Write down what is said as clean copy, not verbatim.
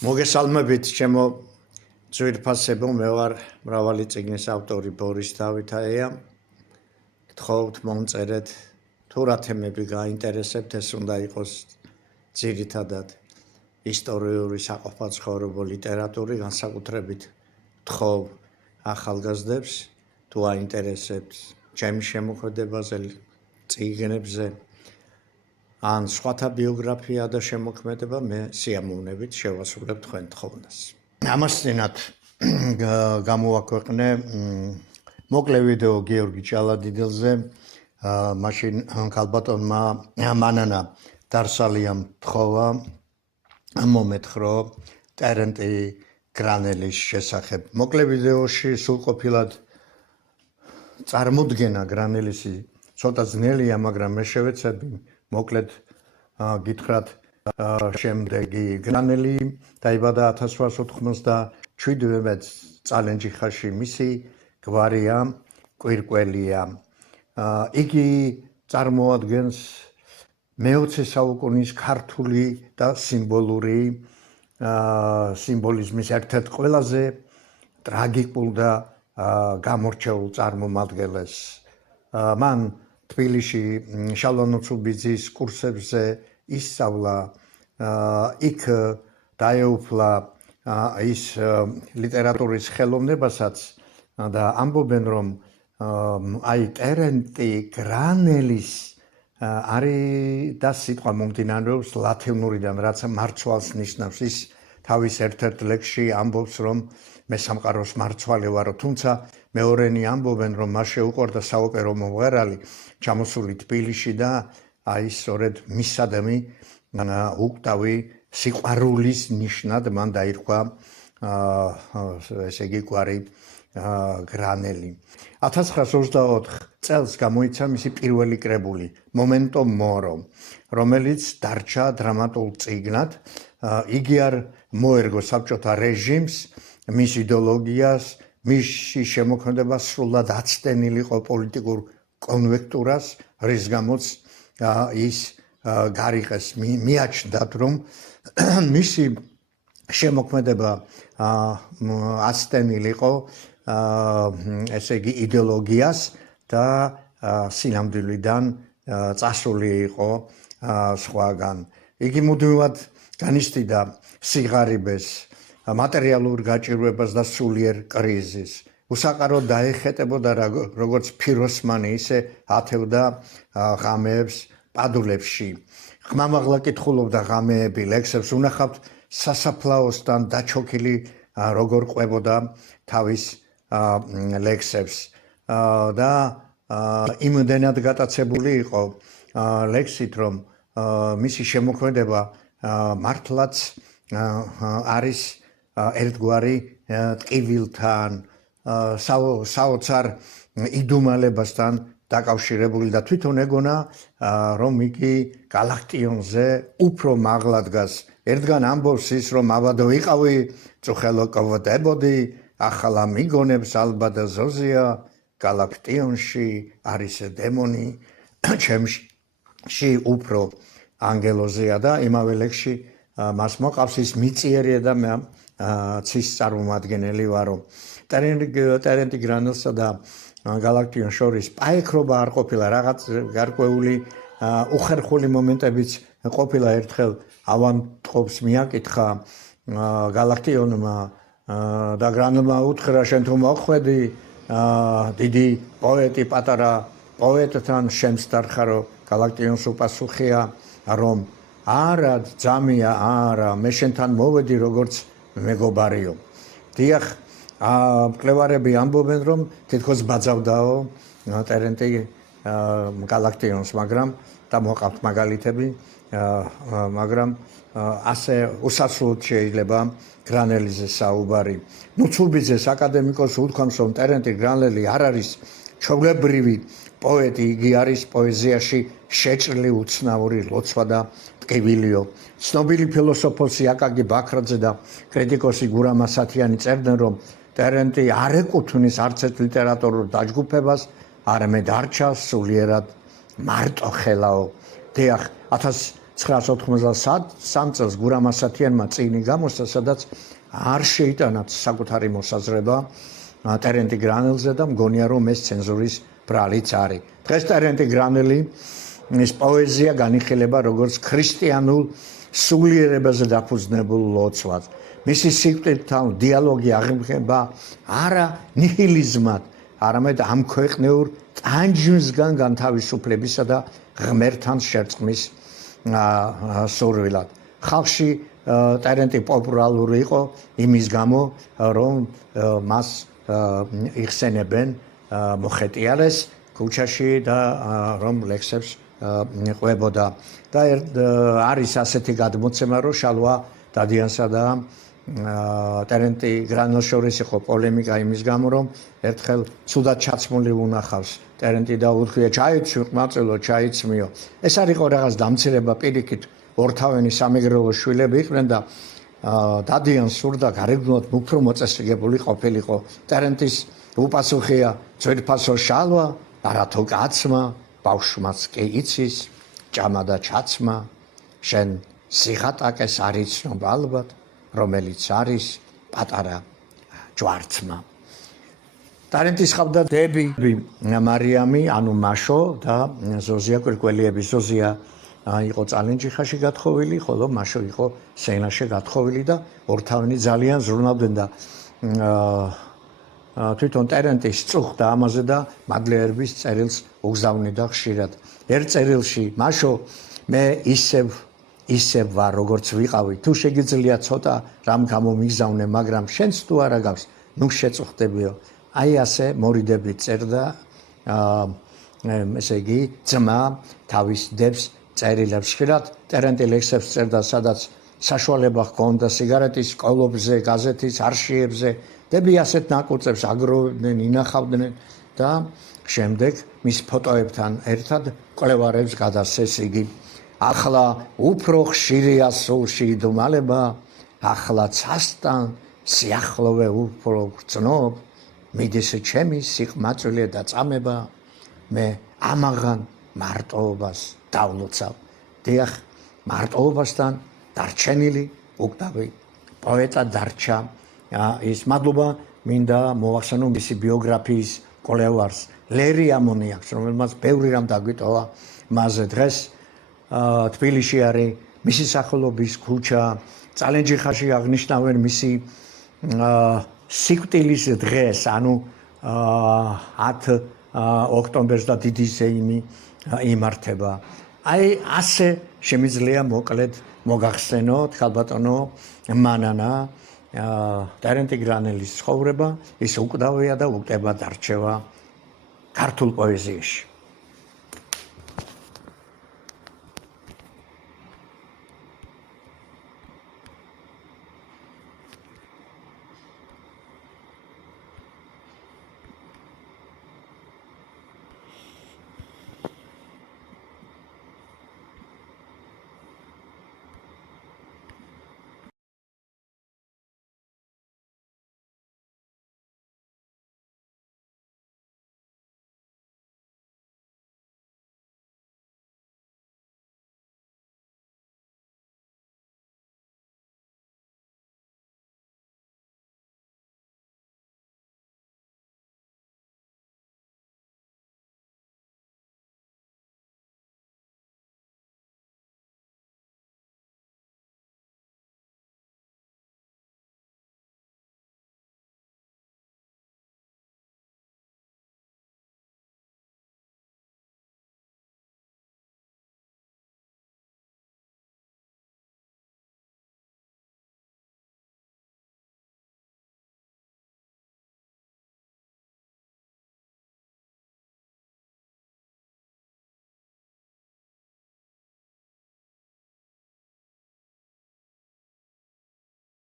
მოგესალმებით ჩემო ძვირფასებო, მე ვარ მრავალი წიგნის ავტორი ბორის დავითაია. გთხოვთ მომწერეთ თუ რა თემები გაინტერესებთ, ეს უნდა იყოს ძირითადად ისტორიული, საყოფაცხოვრებო ლიტერატური, განსაკუთრებით გთხოვ ახალგაზრდებს თუ აინტერესებთ ჩემი შემოქმედებაზე, წიგნებზე ან სხვათა ბიოგრაფია და შემოქმედება, მე სიამოვნებით შევასრულებ თქვენ თხოვნას. ამასთანავ გამოვაქვეყნე მოკლე ვიდეო გიორგი ჭალადიძეზე, მაშინ ქალბატონმა მანანა დარსალიამ თხოვა მომეთხოვა ტერენტი გრანელის შესახებ. მოკლე ვიდეოში სრულყოფილად წარმოდგენა გრანელისი ცოტა ძნელია, მაგრამ მე შევეცები მოკლედ გითხრათ შემდეგი. გრანელი დაიბადა 1897 წალენჯიხაში, მისი გვარია კვირკველია. იგი წარმოადგენს მე-20 საუკუნის ქართული და სიმბოლური სიმბოლიზმის ერთ-ერთ ყველაზე ტრაგიკულ და გამორჩეულ წარმომადგენელს. მან თბილისში შალვა-ნუცუბიძის კურსებზე ისწავლა, იქ დაეუფლა ის ლიტერატურის ხელოვნებასაც და ამბობენ, რომ აი ტერენტი გრანელის არის და სიტყვა მომდინარეობს ლათინურიდან, რაც მარცვალს ნიშნავს. ის თავის ერთ-ერთ ლექსში ამბობს, რომ მე სამყაროს მარცვალი ვარო, თუმცა მეორენი ამბობენ, რომ მას შეუყვარდა საოპერო მომღერალი ჩამოსული თბილისში და აი სწორედ მისადმი უკვდავი სიყვარულის ნიშნად მან დაირქვა ესე იგი გვარი გრანელი. 1924 წელს გამოიცა მისი პირველი კრებული მომენტო მორო, რომელიც დარჩა დრამატულ წიგნად. იგი არ მოერგო საბჭოთა რეჟიმს, მის იდეოლოგიას, მისი შემოქმედება სრულად აცდენილი იყო პოლიტიკურ კონვექტურას, რის გამოც ის გარიყეს. მიაჩნდათ, რომ მისი შემოქმედება აცდენილი იყო ესე იგი იდეოლოგიას და სინამდვილიდან წასული იყო სხვაგან. იგი მუდმივად განიცდიდა სიღარიბეს, მატერიალურ გაჭირვებას და სულიერ კრიზისს. უსაყაროდ დაეხეტებოდა როგორც ფიროსმანი, ისე ათევდა ღამეებს პადულებში. ხმამაღლა კითხულობდა ღამეები, ლექსებს უნახავთ სასაფლაოსთან დაჩოქილი როგორ ყვებოდა თავის ლექსებს და იმდენად გატაცებული იყო ლექსით, რომ მისი შემოქმედება მართლაც არის ერთგვარი ტკივილთან, საოცარ იდუმალებასთან დაკავშირებული და თვითონ ეგონა, რომ იგი გალაქტიონზე უფრო მაღლა დგას. ერთგან ამბობს ის, რომ აბადო ვიყავი, წუხელო კვდებოდი, ახლა მიგონებს ალბადა ზოზია, გალაქტიონში არის დემონი, ჩემში უფრო ანგელოზია და იმავე ლექსში მას მოყავს ის მიწიერია და მე ცის წარმომადგენელი ვარო. ტერენტი გრანელსა და გალაქტიონ შორის პაექრობა არ ყოფილა, რაღაც გარკვეული უხერხული მომენტებიც ყოფილა. ერთხელ ავანტყოფს მიაკითხა გალაქტიონმა და გრანელმა უთხრა, შენ თუ მოხვედი დიდი პოეტი პატარა პოეტთან შემსდარხარო. გალაქტიონს უპასუხია, რომ არა ძამია, არა, მე შენთან მოვედი როგორც მეგობარიო. დიახ, მკვლევარები ამბობენ, რომ თითქოს ბაძავდაო ტერენტი გალაქტიონს, მაგრამ და მოყავთ მაგალითები, მაგრამ ასე უსასრულოდ შეიძლება გრანელიზე საუბარი. ნუცუბიძეს აკადემიკოსი უთქვამს, რომ ტერენტი გრანელი არ არის ჩვეულებრივი პოეტი, იგი არის პოეზიაში შეჭრილი უცნაური ლოცვა და ტკივილიო. ცნობილი ფილოსოფოსი აკაკი ბაქრაძე და კრიტიკოსი გურამ ასათიანი წერდნენ, რომ ტერენტი არ ეკუთვნის არც ერთ ლიტერატურულ დაჯგუფებას, არამედ არჩა სულიერად მარტოხელაო. დიახ, 1993 წელს გურამ ასათიანმა წიგნი გამოსცა, სადაც არ შეიტანათ საკუთარი მოსაზრება ტერენტი გრანელზე და მგონია რომ ეს ცენზურის ბრალიც არის. დღეს ტერენტი გრანელი ის პოეზია განიხილება როგორც ქრისტიანულ სულიერებაზე დაფუძნებულ ლოცვად. მისი სიკვდილთან დიალოგი აღინიშნება არა ნიჰილიზმად, არამედ ამ ქვეყნიურ ტანჯვისგან განთავისუფლებისა და ღმერთთან შერწყმის სურვილად. ხალხში ტერენტი პოპულარული იყო იმის გამო, რომ მას იხსენებენ მოხეტიალეს ქუჩაში და რომ ლექსებს ყვებოდა. და არის ასეთი გადმოცემა, რომ შალვა დადიანსა და ტერენტი გრანელს შორის იყო პოლემიკა იმის გამო, რომ ერთხელ ცუდად ჩაცმული უნახავს ტერენტი და უთქვია ჩაიცვი ყმაწვილო, ჩაიცმიო. ეს არ იყო რაღაც დამცირება, პირიქით ორთავენი სამეგრელო შვილები იყვნენ და დადიანს სურდა გარეგნულად უფრო მოწესრიგებული ყოფილიყო. ტერენტის უპასუხია ძვირფასო შალვა, არათო კაცმა, ბავშვმაც კი იცის, ჭამა და ჩაცმა, შენ სიღატაკეს არ იცნობ ალბათ, რომელიც არის პატარა ჯვარცმა. ტერენტის ჰყავდა დები მარიამი, ანუ მაშო და ზოზია კვირკველიები. ზოზია იყო წალენჯიხაში გათხოვილი, ხოლო მაშო იყო სენაში გათხოვილი და ორთავენი ძალიან ზრუნავდნენ და თვითონ ტერენტი სწუხდა ამაზე და მადლიერების წერილს უგზავნიდა ხშირად. ერთ წერილში მაშო მე ისევ ვარ როგორც ვიყავი, თუ შეგიძლია ცოტა რამ გამომიგზავნე, მაგრამ შენც თუ არ აგავს, ნუ შეწუხდებიო. აი ასე მორიდებით წერდა ესე იგი ძმა თავის დებს წერილებს. ხშირად ტერენტი ლექსებს წერდა, სადაც საშუალება ჰქონდა სიგარეტის კოლოფზე, გაზეთის არშიებზე. დები ასეთ ნაკურწებს აგროვებდნენ, ინახავდნენ და შემდეგ მის ფოტოებთან ერთად კვლევარებს გადასცეს იგი. ახლა უფრო ხშირია სულში იდუმალება, ახლა ცასთან სიახლოვე უფრო გრძნობ, მიდის ჩემი სიყმაწვილე და წამება, მე ამაღან მარტოობას დავლოცავ. დიახ, მარტოობასთან დარჩენილი უკდავი პოეტად დარჩა ის. მადლობა მინდა მოვახსენო მისი ბიოგრაფიის კვლევარს, ლერი ამონიაკს, რომელმაც ბევრი რამ დაგვიტოვა მასზე. დღეს თბილისში არის მისი სახელობის ქუჩა, წალენჯიხაში აღნიშნავენ მისი სიკვდილის დღეს, ანუ 10 ოქტომბერს და დიდი ზეიმი იმართება. აი ასე შემიძლია მოკლედ მოგახსენოთ ხალბატონო მანანა ტერენტი გრანელის ცხოვრება, ის უკვდავია და უკდება დარჩევა ქართულ პოეზიაში.